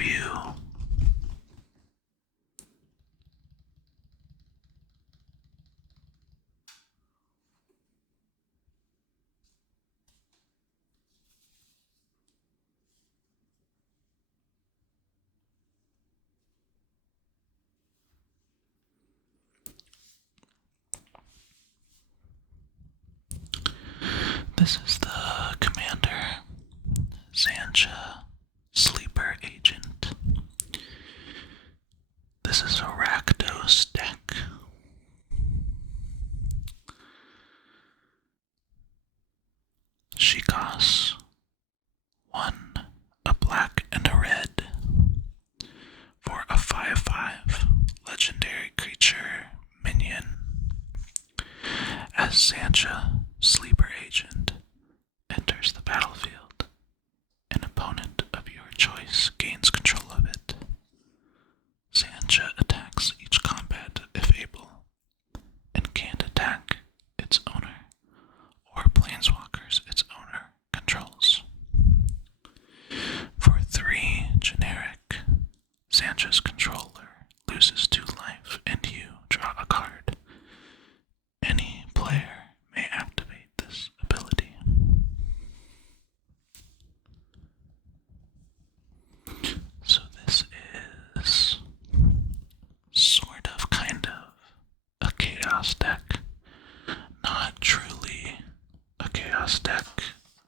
you. This is the commander, Xantcha, sleeper agent. This is a Rakdos deck. She costs 1, a black and a red, for a 5/5 legendary creature minion. As Xantcha, sleeper agent, enters the battlefield, an opponent of your choice gains control of it. Xantcha attacks each combat if able, and can't attack its owner or planeswalkers its owner controls. For 3 generic, Xantcha's controller loses 2 life and you draw a card. Any player may activate this ability. So this is sort of, kind of, a chaos deck. Not truly a chaos deck.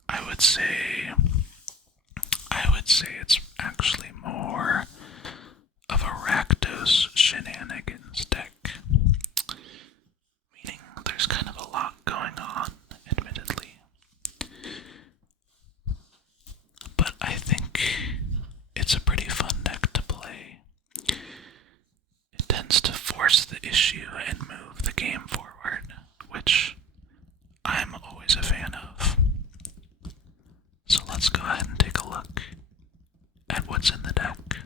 I would say it's actually more of a Rakdos shenanigans deck. Meaning there's kind of a lot going on, admittedly. But I think it's a pretty fun deck to play. It tends to force the issue and move the game forward, which I'm always a fan of. So let's go ahead and take a look at what's in the deck.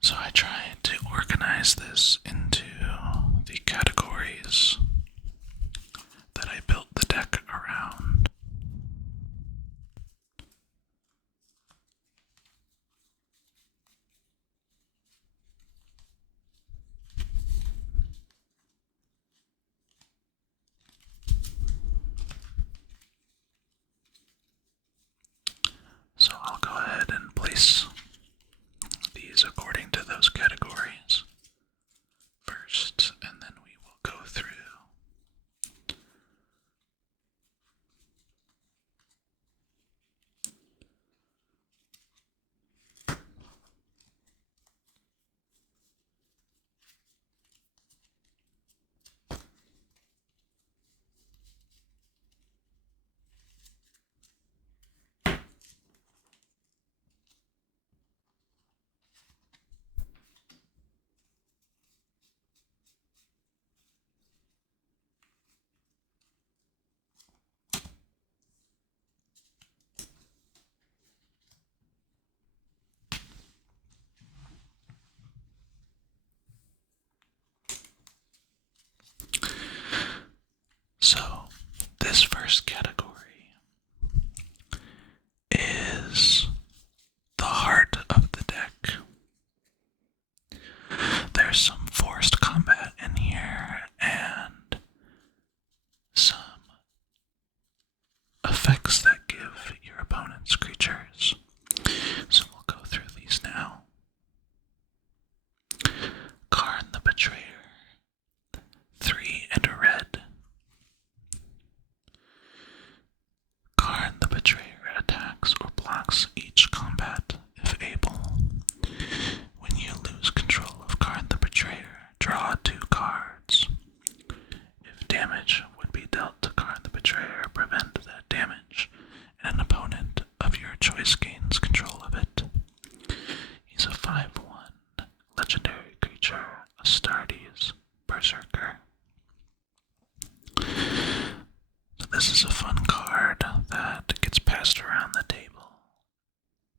So I tried to organize this into the categories that I built the deck around. So I'll go ahead and place these according to those categories first, and then we will go through. So, this first category is the heart of the deck. There's some forced combat in here and some effects that give your opponent's creatures. So we'll go through these now. Karn the Betrayer. 3 and a red. Karn the Betrayer attacks or blocks each combat if able. When you lose control of Karn the Betrayer, draw 2 cards. If damage would be dealt to Karn the Betrayer, prevent that damage, and an opponent of your choice gains control of it. He's a 5/1 legendary creature, Astartes Berserker. So this is a fun card that gets passed around the table,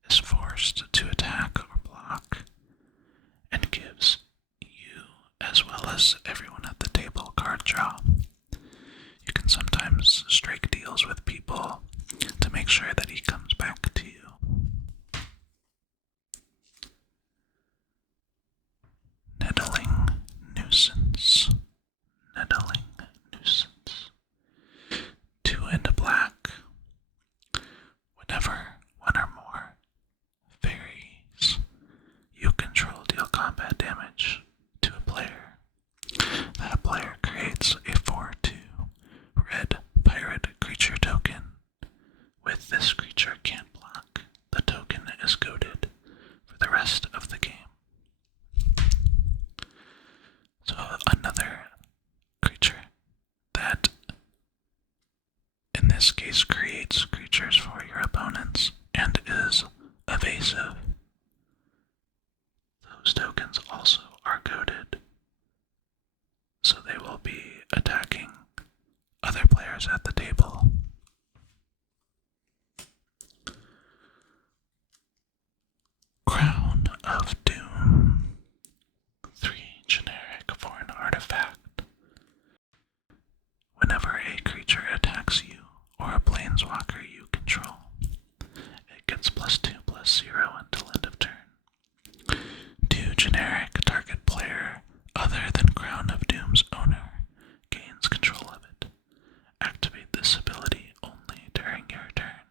is forced to attack or block, and gives you, as well as everyone at the table, card draw. You can sometimes strike deals with people to make sure that he comes back to you. this case creates creatures for your opponents and is evasive. Those tokens also are coded, so they will be attacking other players at the table. Crown of Doom. 3 generic for an artifact. Whenever a creature attacks you or a planeswalker you control, it gets +2/+0 until end of turn. 2 generic, target player other than Crown of Doom's owner gains control of it. Activate this ability only during your turn.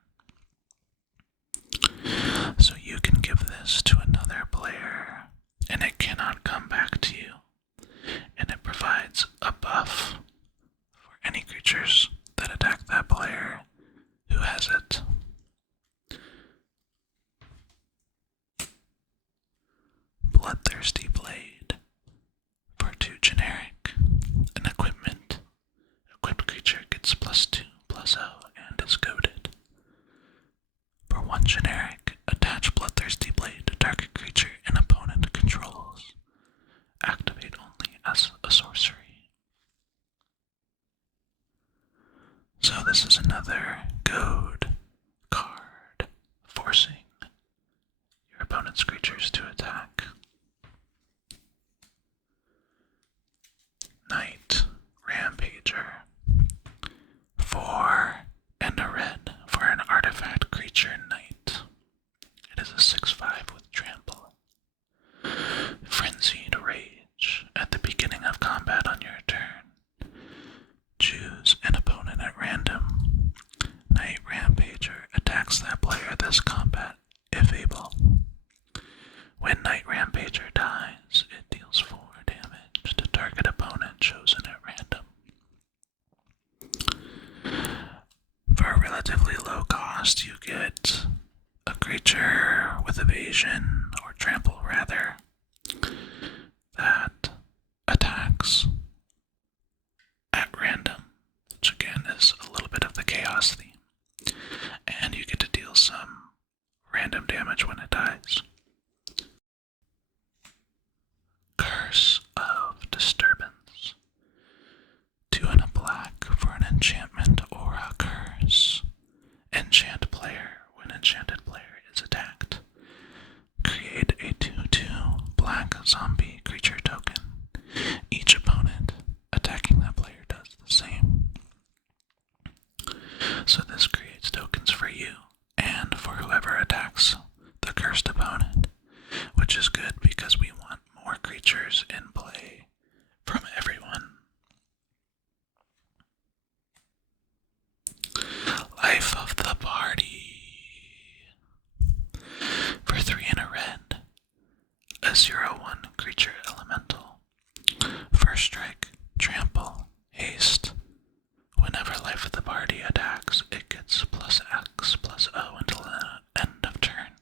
So you can give this to another player, and it cannot come back to you. And it provides a buff for any creatures that attack that player who has it. Bloodthirsty Blade for 2 generic. An equipment. Equipped creature gets +2/+0 and is goaded. For 1 generic, attach Bloodthirsty Blade to target creature an opponent controls. Activate only as a sorcery. So this is another goad card, forcing your opponent's creatures to attack. Knight Rampager. 4 and a red for an artifact creature knight. It is a 6/5 with trample. Frenzied Rage. At the beginning of combat on your turn, choose an opponent at random. Knight Rampager attacks that player this combat, if able. When Knight Rampager dies, it deals 4 damage to target opponent chosen at random. For a relatively low cost, you get a creature with evasion, or trample rather, that attacks at random, which again is a little bit of the chaos theme. And you get to deal some random damage when it dies. Curse of Disturbance. 2 and a black for an enchantment or a curse. Enchant player. When enchanted player is attacked, create a 2/2 black zombie creature token. Each opponent attacking that player does the same. So this creates tokens for you and for whoever attacks the cursed opponent, which is good because we want more creatures in play from everyone. Life of the Party. For 3 and a red, a 0/1 creature elemental. First strike, trample, haste. Whenever Life of the Party attacks, it gets +X/+0 until the end of turn,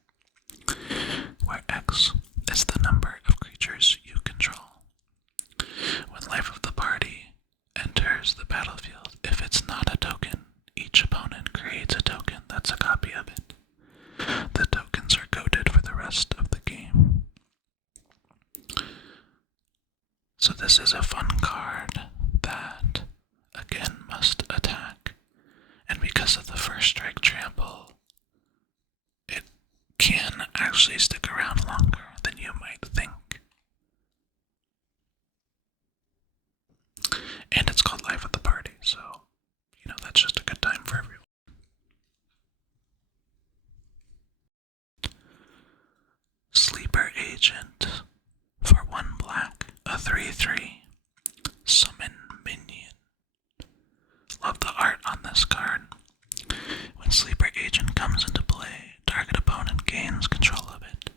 where X is the number of creatures you control. When Life of the Party enters the battlefield, if it's not a token, each opponent creates a token that's a copy of it. The tokens are coded for the rest of the game. So this is a fun card that, again, must attack. And because of the first strike trample, it can actually stick around longer than you might think. And it's called Life of the Party, so, that's just a good time for everyone. Sleeper Agent. For 1 black, a 3/3. Summon Minion. Love the art on this card. When Sleeper Agent comes into play, target opponent gains control of it.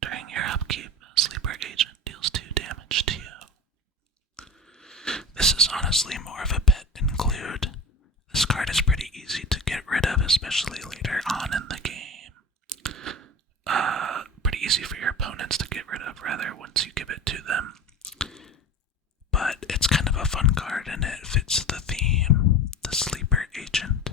During your upkeep, Sleeper Agent deals 2 damage to you. This is honestly more of a pet include. This card is pretty easy to get rid of, especially later on in the game. Pretty easy for your opponents to get rid of, rather, once you give it to them. But it's kind of a fun card, and it fits the theme, the Sleeper Agent.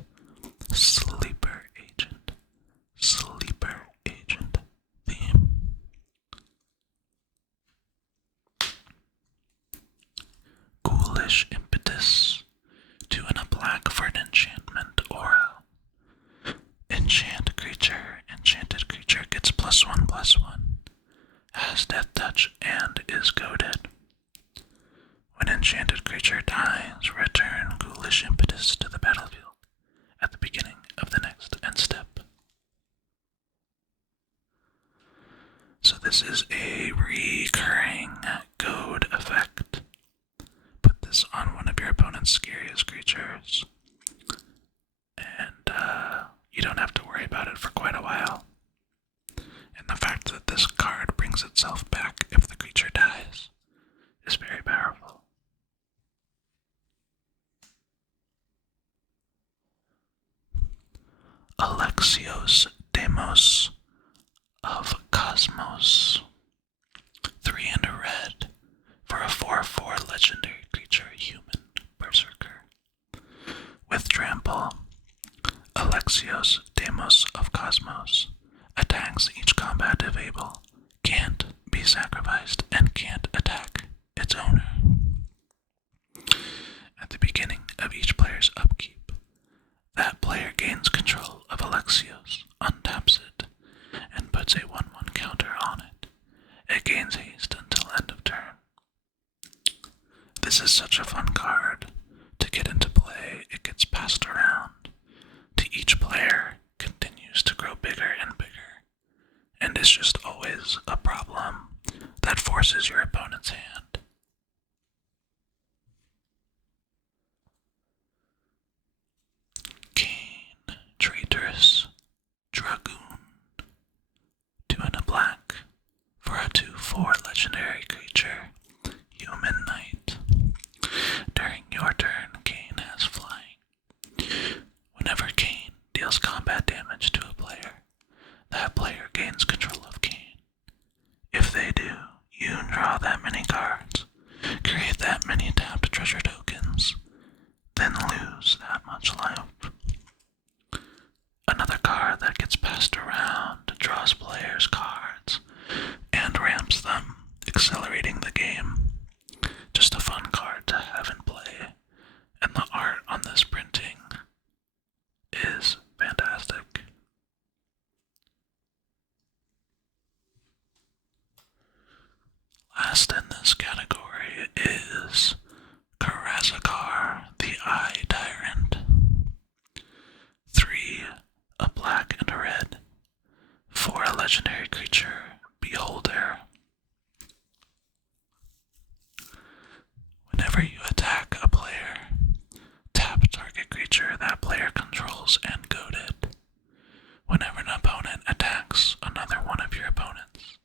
This is a recurring goad effect. Put this on one of your opponent's scariest creatures, and you don't have to worry about it for quite a while. And the fact that this card brings itself back if the creature dies is very powerful. Alexios Demos of Cosmos. 3 and a red for a 4/4 legendary creature, human berserker. With trample, Alexios Demos of Cosmos attacks each combat if able, can't be sacrificed, and can't attack its owner. At the beginning of each player's upkeep, that player gains control of Alexios, untaps it, and puts a 1/1 counter on it. It gains haste until end of turn. This is such a fun card. To get into play, it gets passed around to each player, continues to grow bigger and bigger, and is just always a problem that forces your opponent's hand. Kane, Traitorous Dragoon. 2 and a black for a 2/4 legendary creature, human knight. During your turn, Kane has flying. Whenever Kane deals combat damage to a player, that player gains control of Kane. If they do, you draw that many cards, create that many tapped treasure tokens, then lose that much life. Another card that gets passed around, draws players' cards, and ramps them, accelerating the game. Just a fun card to have in play, and the art on this printing is fantastic. Last in this category is Karazakar, the Eye Tyrant. 3, a black and a red, for a legendary creature, Beholder. Whenever you attack a player, tap target creature that player controls and goad it. Whenever an opponent attacks another one of your opponents,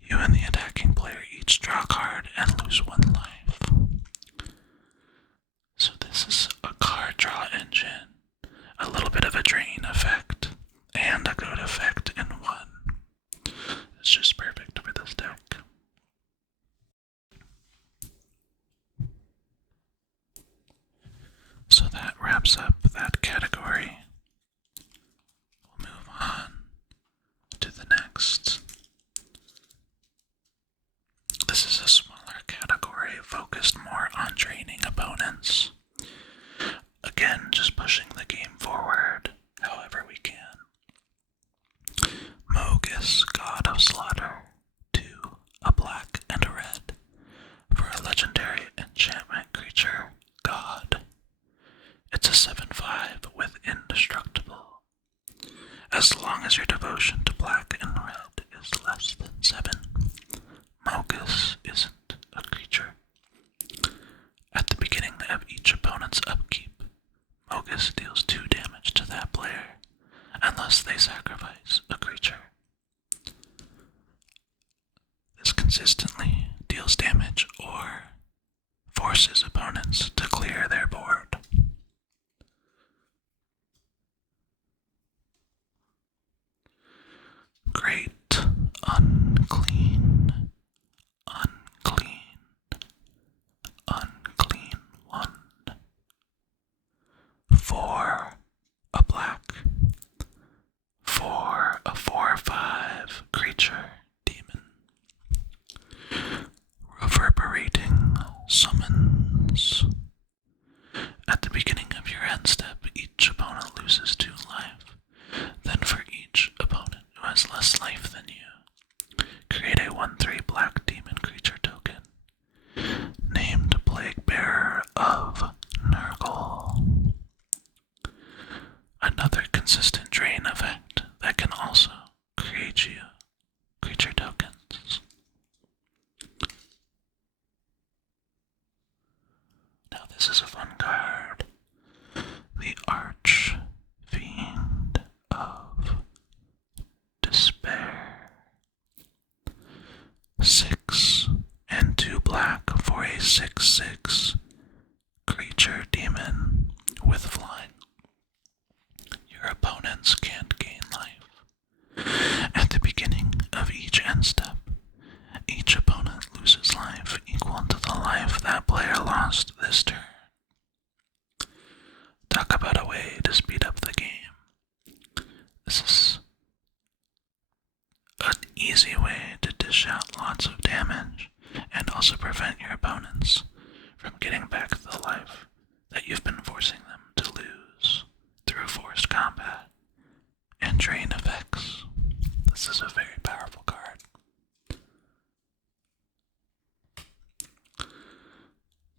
you and the attacking player each draw a card and lose 1 life. So this is a card draw engine, a little bit of a drain effect, and a goad effect in one. It's just perfect for this deck. So that wraps up that category. We'll move on to the next. This is a smaller category focused more on draining opponents. Again, just pushing the game forward however we can. Mogus, God of Slaughter. 2, a black and a red, for a legendary enchantment creature, God. It's a 7/5 with indestructible. As long as your devotion to black and red is less than 7, Mogus isn't a creature. At the beginning of each opponent's upkeep, Mogus deals 2 damage to that player, unless they sacrifice a creature. This consistently deals damage or forces opponents to clear their board. Great Unclean, Unclean, Unclean One. 4, a black, for a 4/5 creature, demon. Reverberating Summons. At the beginning of your end step, each opponent loses 2 life. Then for each opponent who has less life than you, create a 1/3 black demon creature token, named Plague Bearer of Nurgle. Another consistent drain effect that can also create you creature tokens. 6/6 creature demon with flying. Your opponents can't gain life. At the beginning of each end step, each opponent loses life equal to the life that player lost this turn. Talk about a way to speed up the game. This is an easy way to dish out lots of damage and also prevent your opponents from getting back the life that you've been forcing them to lose through forced combat and drain effects. This is a very powerful card.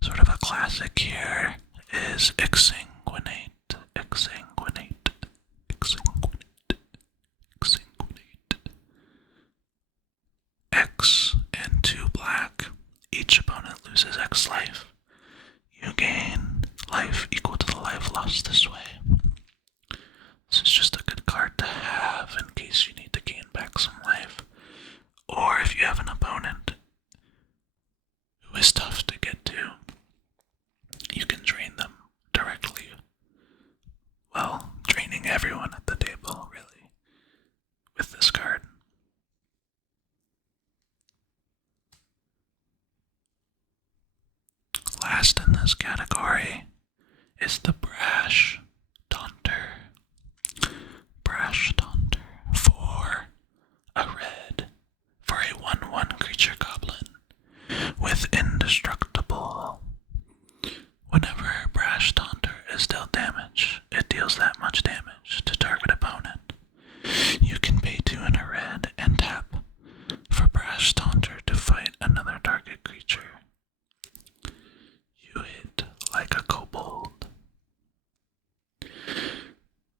Sort of a classic here is Exsanguinate. X and 2 black. Each opponent loses X life. You gain life equal to the life lost this way. This is just a good card to have in case you need to gain back some life. Or if you have an opponent who is tough to get to, you can drain them directly. Well, draining everyone at the table, really, with this card. Last in this category is the Brash Taunter. Brash Taunter for a red, for a 1/1 creature goblin with indestructible. Whenever Brash Taunter is dealt damage, it deals that much damage to target opponent. You can pay 2 in a red and tap for Brash Taunter to fight another target creature. You hit like a kobold.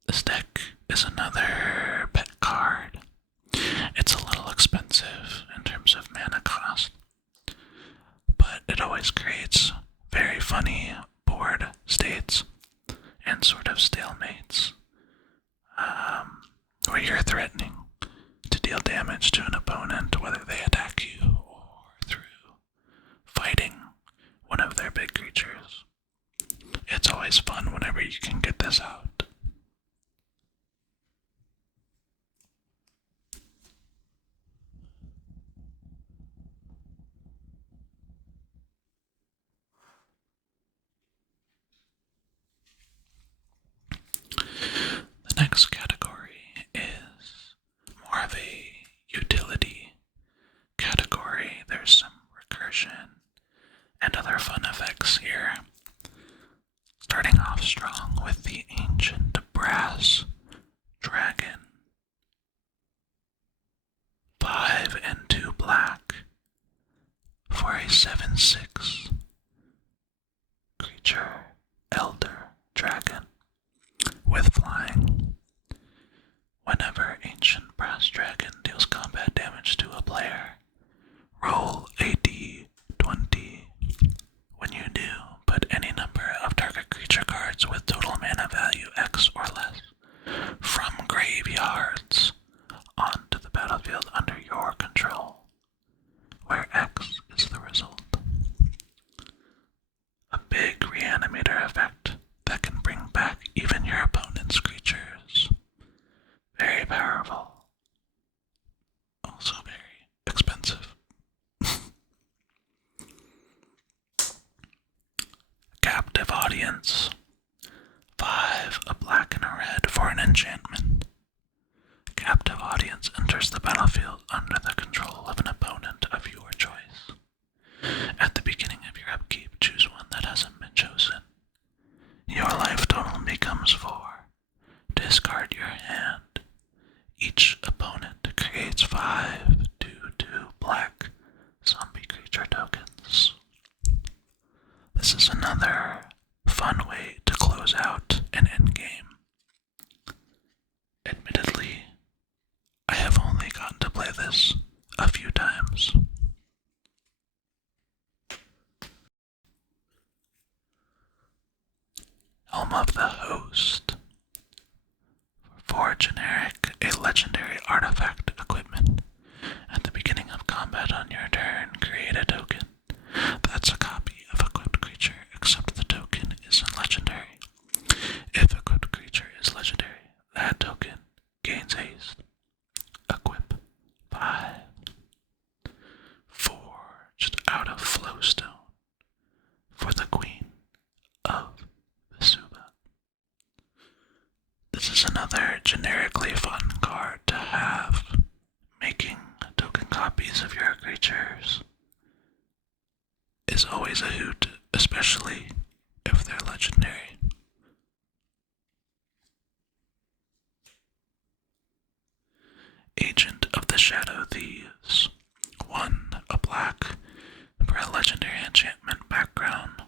This deck is another pet card. It's a little expensive in terms of mana cost, but it always creates very funny board states and sort of stalemates where you're threatening to deal damage to an opponent, whether they attack you or through fighting one of their big creatures. It's always fun whenever you can get this out. The next category is more of a utility category. There's some recursion and other fun effects here. Starting off strong with the Ancient Brass Dragon. 5 and 2 black for a 7/6 creature elder dragon with flying. Whenever Ancient Brass Dragon deals combat damage to a player, roll a d20. When you do, put any number of target creature cards with total mana value X or less from graveyards onto the battlefield under your control, where X is the result. A big reanimator effect that can bring back even your opponent's creatures. Very powerful. Also very expensive. Captive Audience. 5, a black and a red for an enchantment. Captive Audience enters the battlefield under the control of an opponent of your choice. At the beginning of your upkeep, choose one that hasn't been chosen. Your life total becomes 4. Discard your hand. Each opponent creates 5 2/2 black zombie creature tokens. This is another fun way to close out an endgame. Admittedly, I have only gotten to play this a few times. Helm of the Host. For generic, a legendary artifact equipment. At the beginning of combat on your turn, create a token that's a copy is another generically fun card to have. Making token copies of your creatures is always a hoot, especially if they're legendary. Agent of the Shadow Thieves. 1, a black for a legendary enchantment background.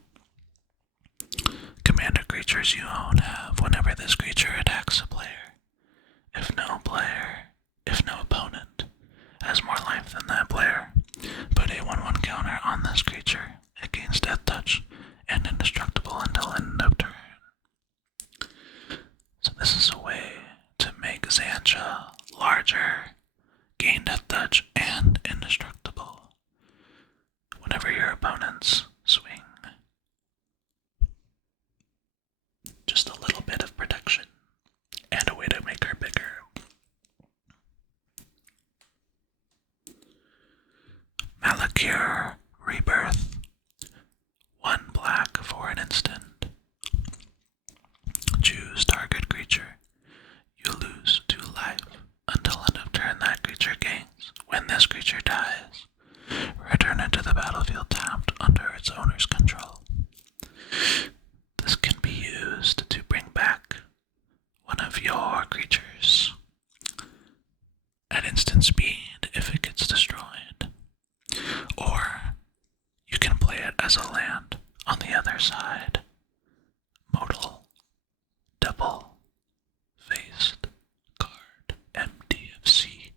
Commander creatures you own have whenever this creature attacks a player. If no opponent has more life than that player, put a 1/1 counter on this creature. It gains Death Touch and indestructible until end of turn. So this is a way to make Xantcha larger, gain Death Touch, and indestructible whenever your opponents swing. Just a little bit of protection, and a way to make her bigger. Malakir Rebirth. 1 black for an instant. Choose target creature. You lose 2 life until end of turn that creature gains. When this creature dies, return it to the battlefield tapped under its owner's control. This can be used to bring back one of your creatures at instant speed if it gets destroyed. Or you can play it as a land on the other side. Modal double-faced card. MDFC.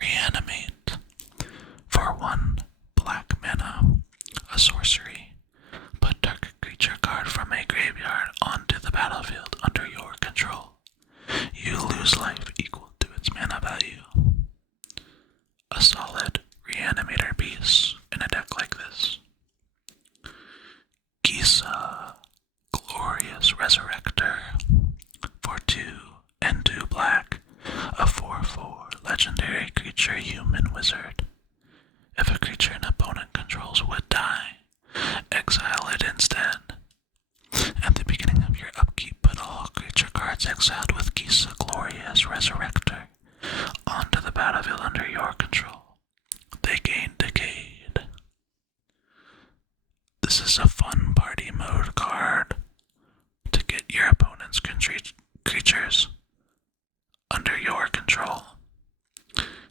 Reanimate. For 1 black mana, a sorcery. Put target creature card from a graveyard onto the battlefield under your control. You lose life equal to its mana value. A solid reanimator piece in a deck like this. Gisa, Glorious Resurrector. For 2 and 2 black, a 4/4 legendary creature human wizard. If a creature an opponent controls would die, exile it instead. At the beginning of your upkeep, put all creature cards exiled with Gisa Glorious Resurrector onto the battlefield under your control. They gain Decayed. This is a fun party mode card to get your opponent's creatures under your control.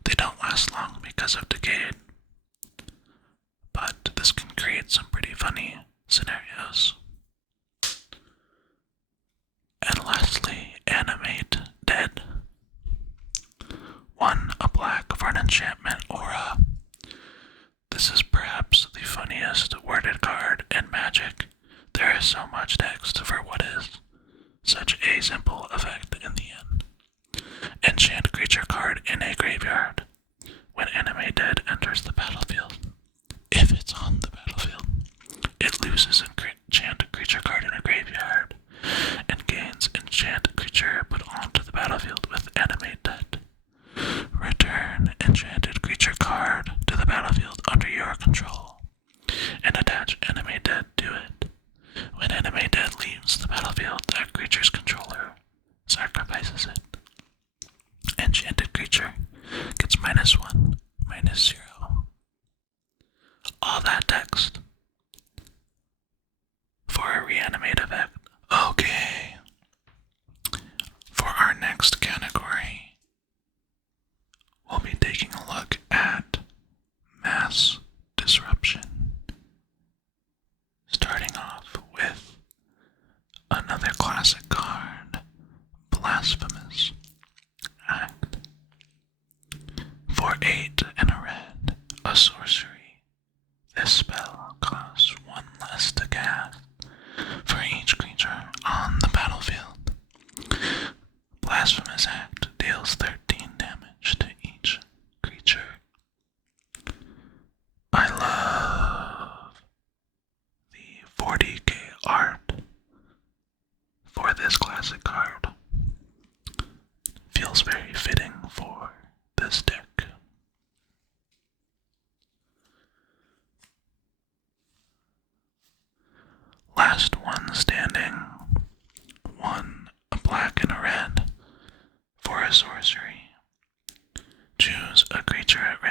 They don't last long because of Decayed, but this can create some pretty funny scenarios. And lastly, Animate Dead. 1 a black for an enchantment aura. This is perhaps the funniest worded card in Magic. There is so much text for what is such a simple effect in the end. Enchant creature card in a graveyard. When Animate Dead enters the battlefield, if it's on the battlefield, it loses enchant creature card in a graveyard and gains enchant creature put onto the battlefield with Animate Dead. Return enchanted creature card to the battlefield under your control and attach Animate Dead to it. When Animate Dead leaves the battlefield, that creature's controller sacrifices it. Enchanted creature gets -1, -0. All that text for a reanimate effect. Okay. For our next category, we'll be taking a look at mass disruption. Starting off with another classic card, Blasphemous Act. For 8 and a red,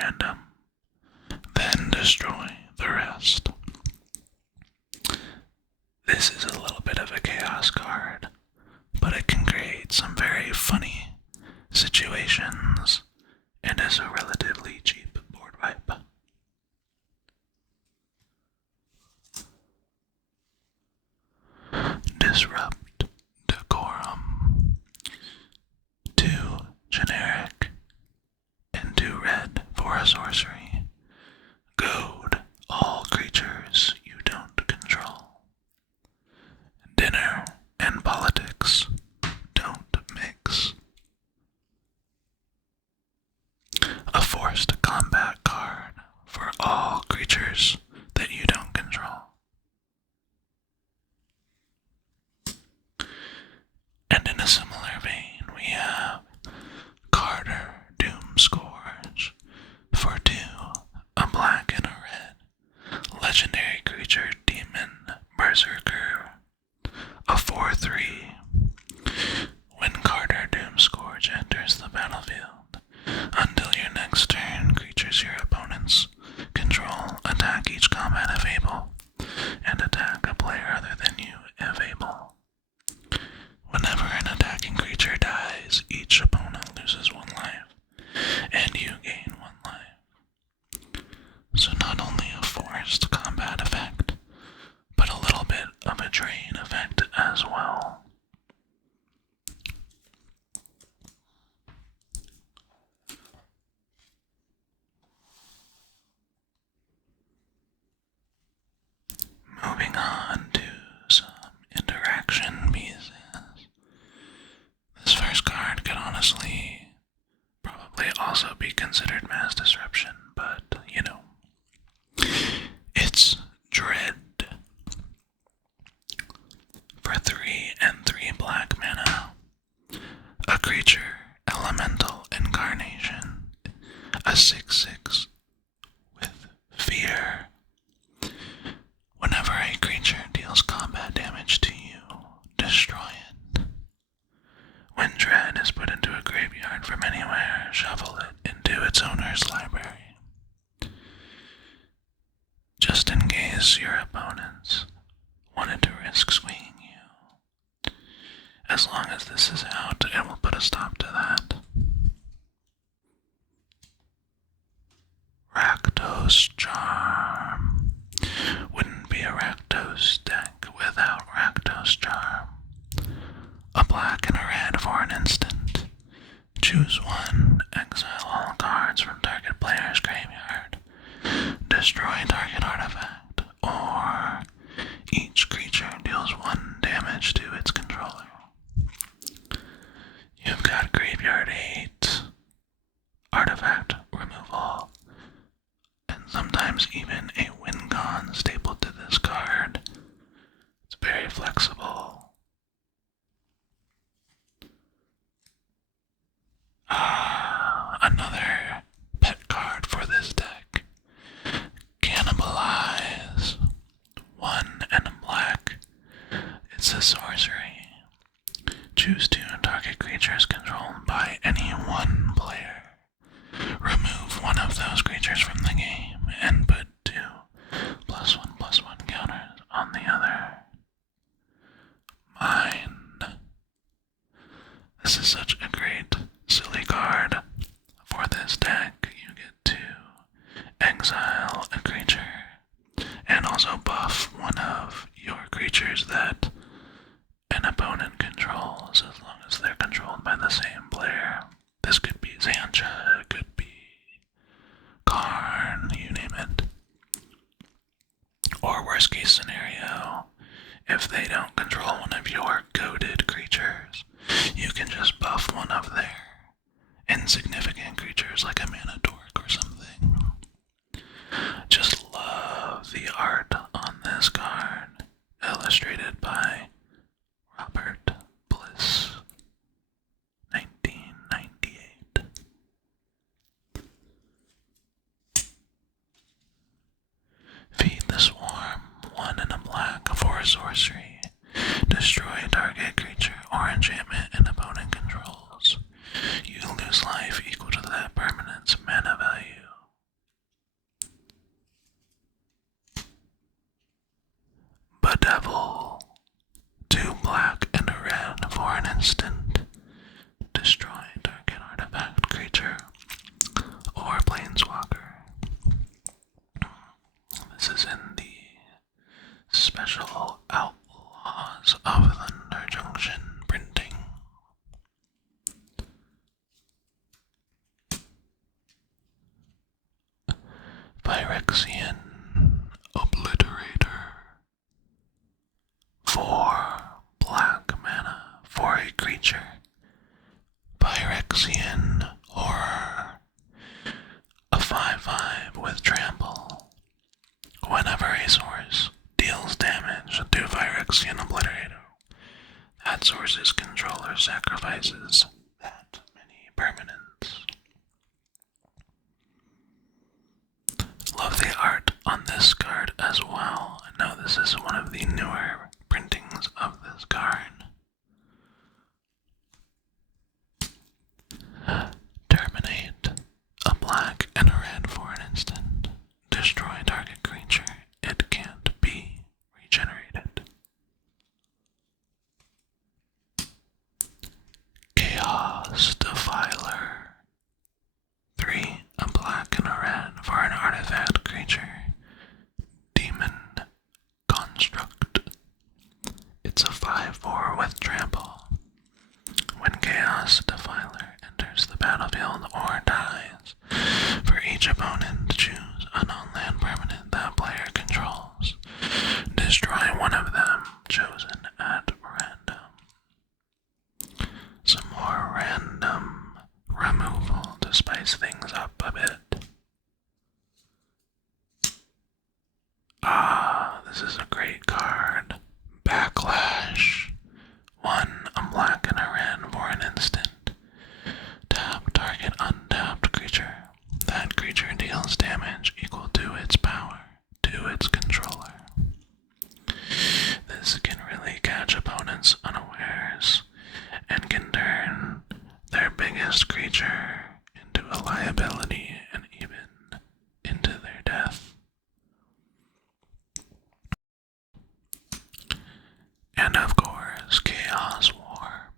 random, then destroy the rest. This is a little bit of a chaos card, but it can create some very funny situations and is a relatively cheap board wipe. Disrupt Decorum. 2 generic and 2 red for a sorcery. Goad all creatures you don't control. Dinner and politics don't mix. A forced combat card for all creatures that you don't control. And in a similar vein, we have Carter Doomscourge for 2, a black and a red. Legendary creature demon berserker. A 4/3. When Carter Doomscourge enters the battlefield, until your next turn, creatures your opponents control attack each combat if able, and attack a player other than you if able. Whenever an attacking creature dies, each opponent loses 1 life, and you gain 1 life. So not only a forced combat effect, but a little bit of a drain effect as well. Moving on to some interaction pieces. This first card could honestly probably also be considered mass disruption, but you know. It's Dread. For 3 and 3 black mana. A creature, elemental incarnation. A 6/6 with fear. Whenever a creature deals combat damage to you, destroy it. When Dread is put into a graveyard from anywhere, shuffle it into its owner's library. Just in case your opponents wanted to risk swinging you. As long as this is out, it will put a stop to that. Rakdos Charm. Wouldn't be a Rakdos deck without Rakdos Charm. A black and a red for an instant. Choose 1, exile all cards from target player's graveyard. Destroy target artifact, or each creature deals 1 damage to its controller. You've got graveyard hate, artifact removal, and sometimes even a win con stapled to this card. It's very flexible. Another pet card for this deck. Cannibalize. 1 and a black. It's a sorcery. Choose 2 target creatures controlled by any 1 player. Remove 1 of those creatures from the game and put 2 +1/+1 counters on the other. Mine. This is such a great, silly card. For this deck, you get to exile a creature and also buff 1 of your creatures that an opponent controls as long as they're controlled by the same player. This could be Xantcha, it could be Karn, you name it. Or worst case scenario, if they don't control 1 of your goaded creatures, you can just buff 1 of their insignificant creatures like a mana dork or something. Just love the art on this card, illustrated by Robert Bliss, 1998. Feed the Swarm, 1 and a black for a sorcery. Destroy target creature or enchantment an opponent controls. You lose life equal to that permanent's mana value. official outlaws of Thunder Junction printing. Phyrexian Obliterator. 4 black mana for a creature. Phyrexian Horror. A 5/5 with trample. Whenever a source deals damage to Phyrexian Obliterator, that source's controller sacrifices that many permanents. Love the art on this card as well. I know this is one of the newer printings of this card. Terminate. A black and a red for an instant. Destroy target creature. It can't be regenerated. Chaos Defiler. 3, a black and a red for an artifact creature. Demon Construct. It's a 5/4 with trample. When Chaos Defiler enters the battlefield or dies, for each opponent, choose a non-land permanent that player controls. Destroy one of them chosen at random. Some more random removal to spice things up a bit. This is a great card. Backlash. 1, a black and a red for an instant. Tap target untapped creature. That creature deals damage equal to its power to its controller. This can really catch opponents unawares and can turn their biggest creature into a liability and even into their death. And of course, Chaos Warp.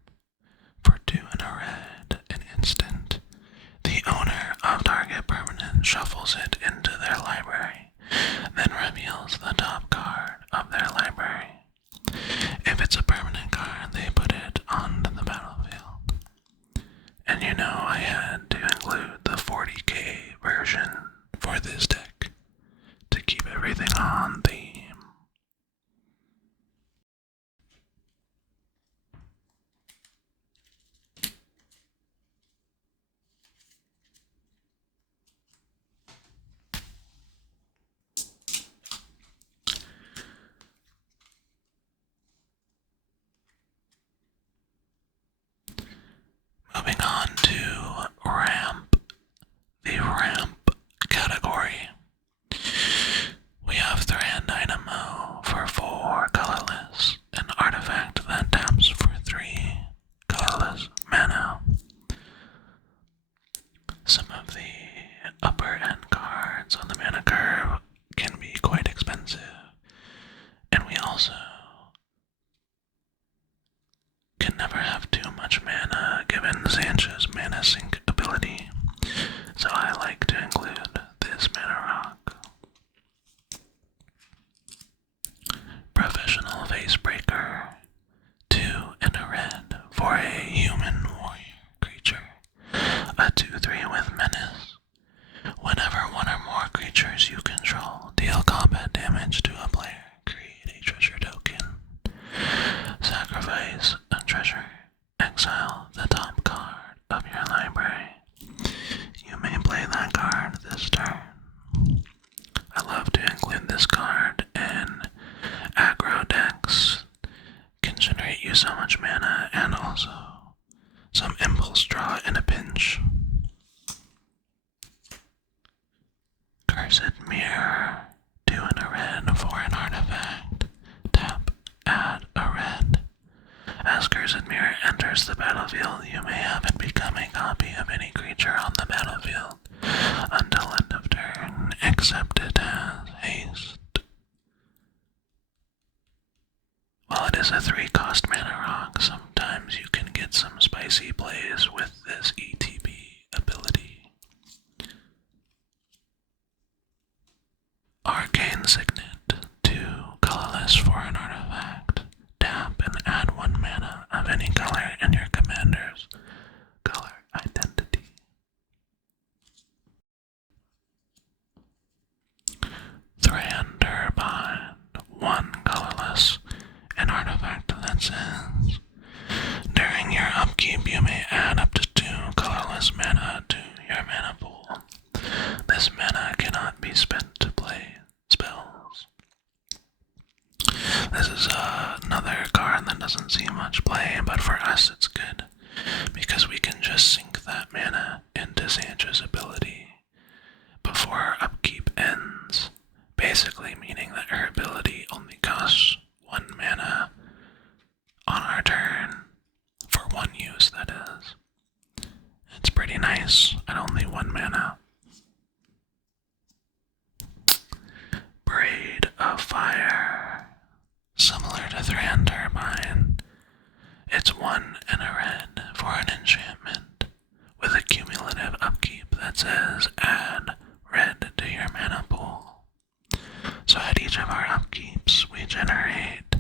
For 2 and a red, an instant, the owner of target permanent shuffles it into their library, then reveals the top card of their library. If it's a permanent card, they put it onto the battlefield. And you know I had to include the 40k version for this deck to keep everything on theme. Moving on to ramp, the ramp category. We have Thran Dynamo for 4 colorless, an artifact that taps for 3 colorless mana. Some of the upper end cards on the mana curve can be quite expensive, and we also can never have too much mana given Xantcha's mana sink ability, so I like to include this mana rock. Professional Facebreaker. 2 and a red for a human warrior creature. A 2/3 with menace. Whenever one or more creatures you control deal combat damage to a player, create a treasure token. Sacrifice a treasure. Exile the top card of your library. You may play that card this turn. I love to include this card in aggro decks. Can generate you so much mana and also some impulse draw in a pinch. Cursed Mirror. 2 and a red for an artifact. Tap, add a red. As Cursed Mirror enters the battlefield, you may have it become a copy of any creature on the battlefield until end of turn, except it has haste. While it is a 3-cost mana rock, sometimes you can get some spicy plays with this ETB ability. Arcane Signet. 2 colorless for an This is another card that doesn't see much play, but for us it's good because we can just sink that mana into Xantcha's ability before our upkeep ends, basically meaning that her ability only costs 1 mana on our turn, for 1 use that is. It's pretty nice at only 1 mana. Braid of Fire. Similar to Thran Turbine, it's 1 and a red for an enchantment with a cumulative upkeep that says add red to your mana pool. So at each of our upkeeps, we generate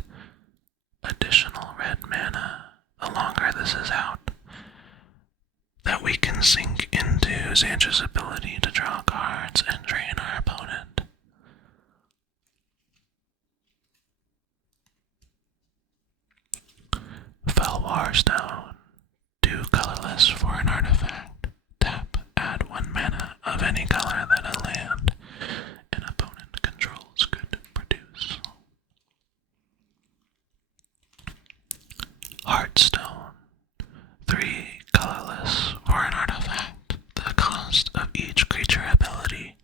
additional red mana, the longer this is out, that we can sink into Xantcha's ability to draw cards and drain our opponent. Felwar Stone. 2 colorless for an artifact. Tap, add 1 mana of any color that a land an opponent controls could produce. Heartstone. 3 colorless for an artifact. The cost of each creature ability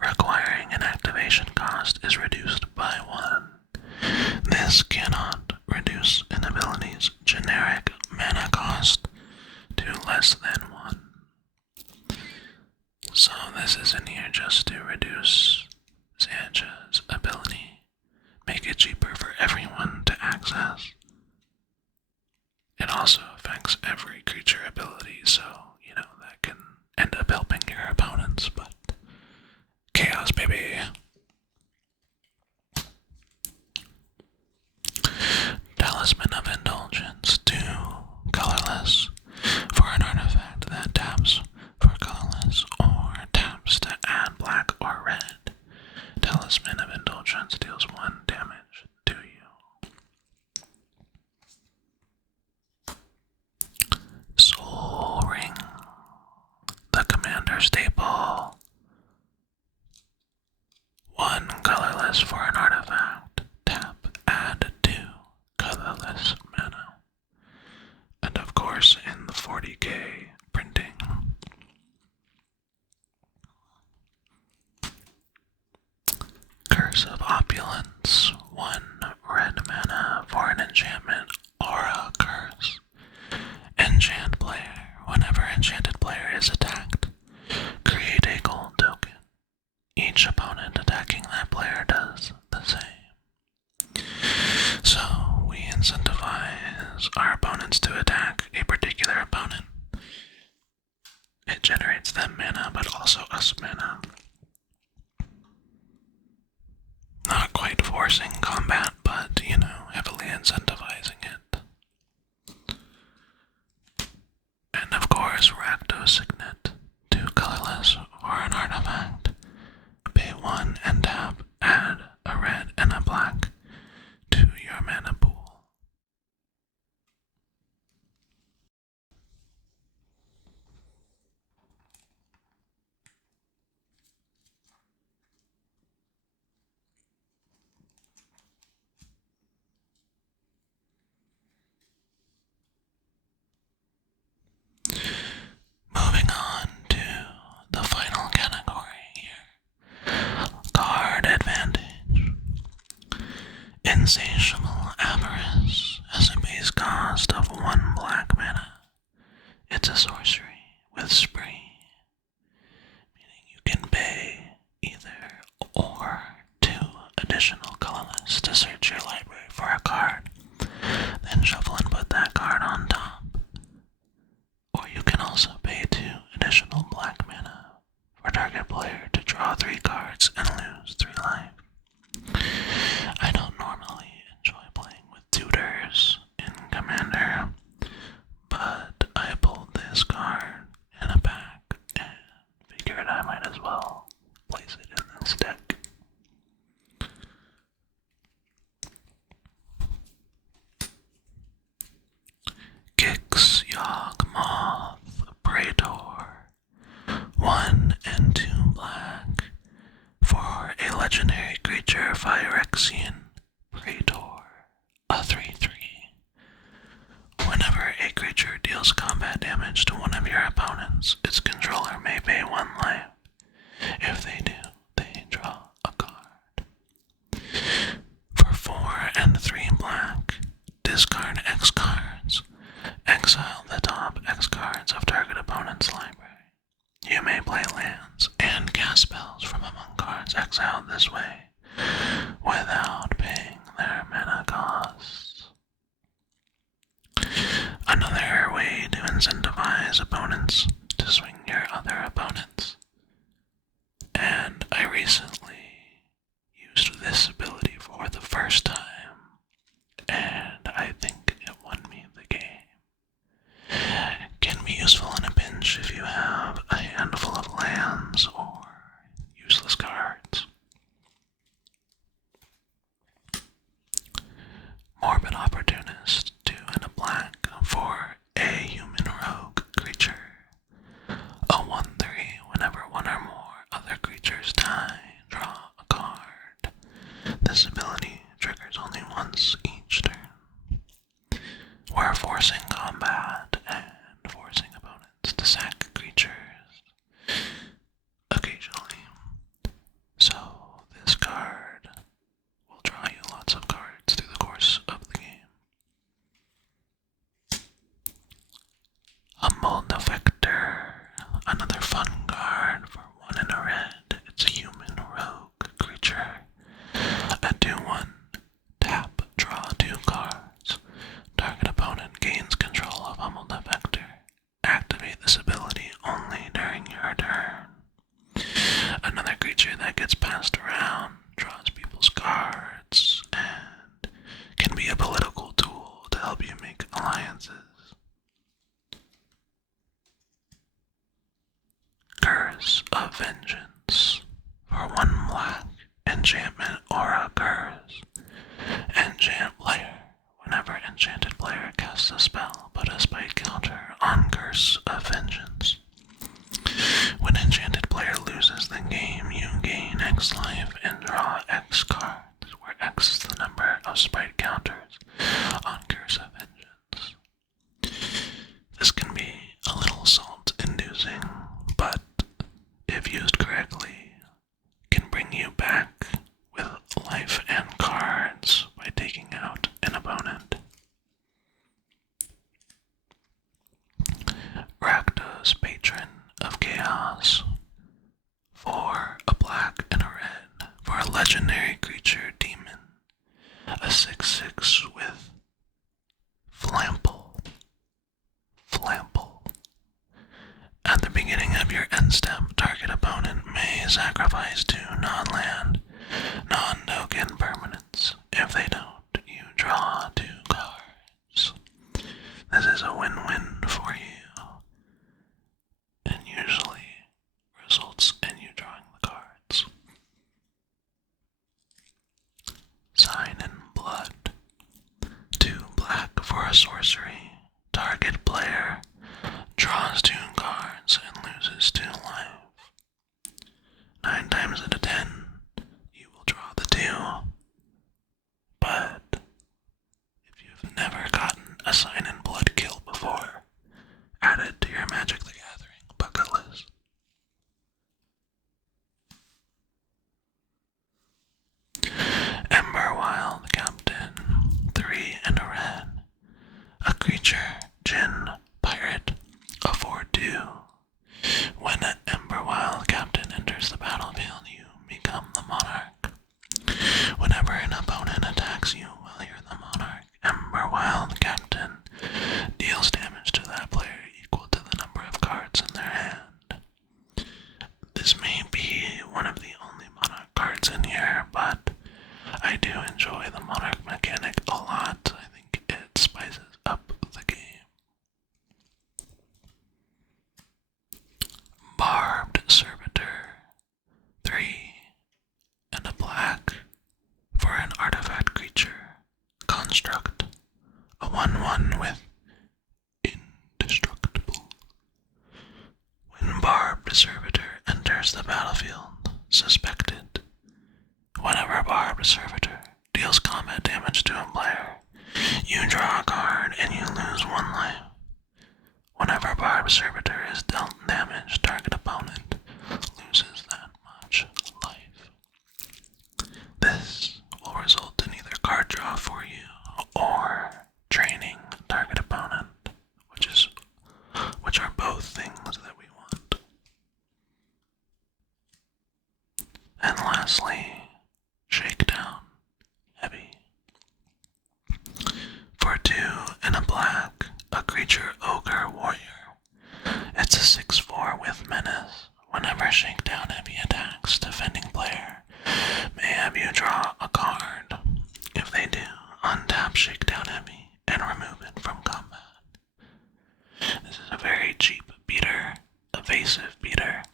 requiring an activation cost is reduced by 1. This cannot reduce an ability's generic mana cost to less than 1. So this is in here just to reduce Xantcha's ability, make it cheaper for everyone to access. It also affects every creature ability, so, that can end up helping your opponents, but chaos, baby. Talisman of Indulgence. 2 colorless for an artifact that taps for colorless or taps to add black or red. Talisman of Indulgence deals 1 damage to you. Soul Ring. The commander staple. 1 colorless for an artifact. Tap, add 2 colorless mana. And of course, in the 40k printing. Curse of Opulence. 1 red mana for an enchantment Aura Curse. Enchant player. Whenever enchanted player is attacked, create a gold token. Each opponent attacking that player does the same. So we incentivize our opponents to attack a particular opponent. It generates them mana, but also us mana. Not quite forcing combat, but, heavily incentivizing it. And of course, Rakdos Signet. 2 colorless for an artifact. Pay 1 and tap, add a red and a black to your mana pool. Moving on to the final category here. Card Advantage. Insatiable Avarice has a base cost of 1 black mana. It's a sorcery with spree, meaning you can pay either or 2 additional colorless to search your library for a card, then shuffle and put that card on top. Or you can also pay 2 additional black mana for target player to draw 3 cards and lose 3 life. I don't normally enjoy playing with tutors in Commander, but I pulled this card in a pack and figured I might as well place it in this deck. Gix Yawgmoth Praetor. 1 and 2 black for a legendary creature, Phyrexian Praetor. 3/3. Whenever a creature deals combat damage to one of your opponents, its controller may pay 1 life. If they do, they draw a card. For 4 and 3 black, discard X cards. Exile the top X cards of target opponent's library. You may play lands and cast spells from among cards exiled this way, without paying their mana costs. Another way to incentivize opponents to swing your other opponents. And I recently used this ability for the first time, and I think it won me the game. Can be useful in a pinch if you have a handful of lands or useless cards. Morbid Opportunist, 2 and a black for a human rogue creature. A 1/3 whenever one or more other creatures die, draw a card. This ability triggers only once each turn. We're forcing combat and forcing opponents to sack creatures occasionally. So this card will draw you lots of cards through the course of the game. Humble Defector, another fun card for 1 and a red. It's a human rogue creature. A 2/1, tap, draw 2 cards. Target opponent gains control of Humble Defector. Activate this ability only during your turn. Another creature that gets passed around, draws people's cards, and can be a political tool to help you make alliances. Curse of Vengeance. For 1 black, enchantment or a curse. Enchant player. Whenever enchanted player casts a spell, put a spite counter on Curse of Vengeance. When enchanted player loses the game, you gain X life and draw X cards, where X is the number of spite counters on Curse of Vengeance. This can be a little salt-inducing, but if used correctly, can bring you back with life and cards by taking out an opponent. Rakdos, Patron of Chaos. For a black and a red. For a legendary creature demon. A 6/6 with Flample. At the beginning of your end step, target opponent may sacrifice 2 non-land, non-token permanents. If they don't, you draw 2 cards. This is a win-win for you, and usually results in you drawing the cards. Sign in Blood. 2 black for a sorcery. Target player draws 2 cards and loses 2 life. 9 times out of 10, you will draw the 2. But if you've never gotten a Sign in Blood kill before, add it to your Magic the Gathering bucket list. Emberwild Captain, 3 and a red. A creature, Djinn, pirate, a 4/2. When an Emberwild Captain enters the battlefield, you become the monarch. Whenever an opponent attacks you while you're the monarch, Emberwild Captain deals damage to that player equal to the number of cards in their hand. This may be one of the only monarch cards in here, but I do enjoy the monarch mechanic a lot. I think it spices up the game. Barbed Servitor, 3 and a black for an artifact creature. Construct, a 1/1 with Indestructible. When Barbed Servitor enters the battlefield, suspected. Whenever Barbed Servitor deals combat damage to a player, You draw a card and you lose 1 life. Whenever Barb Servitor is dealt damage, target opponent loses that much life. This will result in either card draw for you or draining target opponent, which are both things that we want. And lastly, Shakedown Heavy. For 2 and a black, a creature ogre warrior. It's a 6/4 with menace. Whenever Shakedown Heavy attacks, defending player may have you draw a card. If they do, untap Shakedown Heavy and remove it from combat. This is a very cheap beater, evasive beater,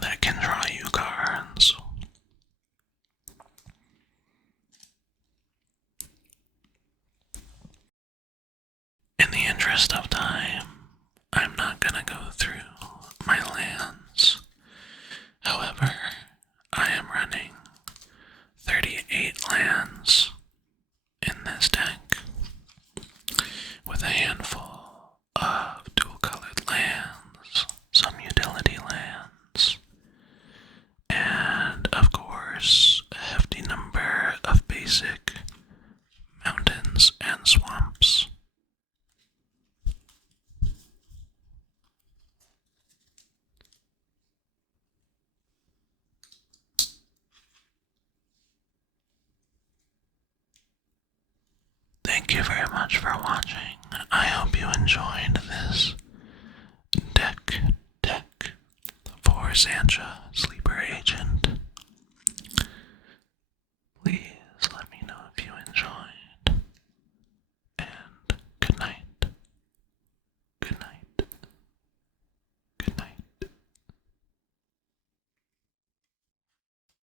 that can draw you cards. In the interest of time, I'm not gonna go through my lands. However, I am running 38 lands in this deck, with a handful of dual-colored lands, some utility lands, and of course, a hefty number of basic mountains and swamps. Thank you very much for watching. I hope you enjoyed this deck for Xantcha Sleep